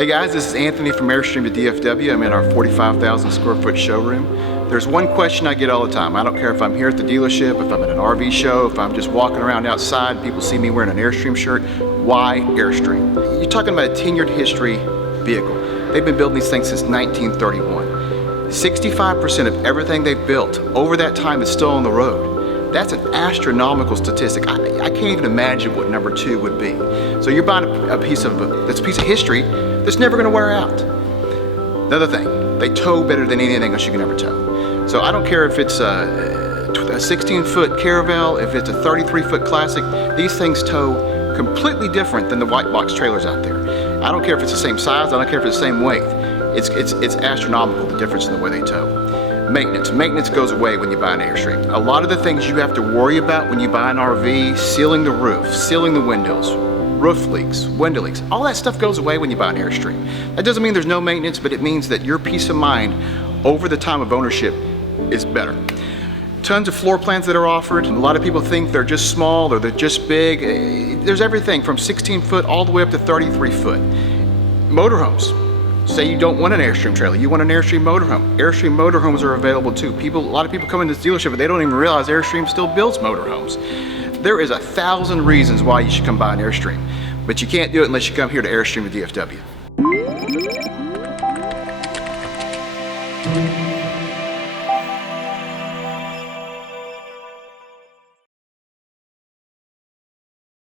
Hey guys, this is Anthony from Airstream at DFW. I'm in our 45,000 square foot showroom. There's one question I get all the time. I don't care if I'm here at the dealership, if I'm at an RV show, if I'm just walking around outside and people see me wearing an Airstream shirt. Why Airstream? You're talking about a tenured history vehicle. They've been building these things since 1931. 65% of everything they've built over that time is still on the road. That's an astronomical statistic. I can't even imagine what number 2 would be. So you're buying that's a piece of history that's never going to wear out. Another thing, they tow better than anything else you can ever tow. So I don't care if it's a 16-foot Caravel, if it's a 33-foot Classic, these things tow completely different than the white box trailers out there. I don't care if it's the same size, I don't care if it's the same weight. It's astronomical, the difference in the way they tow. Maintenance goes away when you buy an Airstream. A lot of the things you have to worry about when you buy an RV, sealing the roof, sealing the windows, roof leaks, window leaks, all that stuff goes away when you buy an Airstream. That doesn't mean there's no maintenance, but it means that your peace of mind over the time of ownership is better. Tons of floor plans that are offered. A lot of people think they're just small or they're just big. There's everything from 16 foot all the way up to 33 foot. Motorhomes. Say you don't want an Airstream trailer, you want an Airstream motorhome. Airstream motorhomes are available too. A lot of people come into this dealership, but they don't even realize Airstream still builds motorhomes. There is 1,000 reasons why you should come buy an Airstream, but you can't do it unless you come here to Airstream at DFW.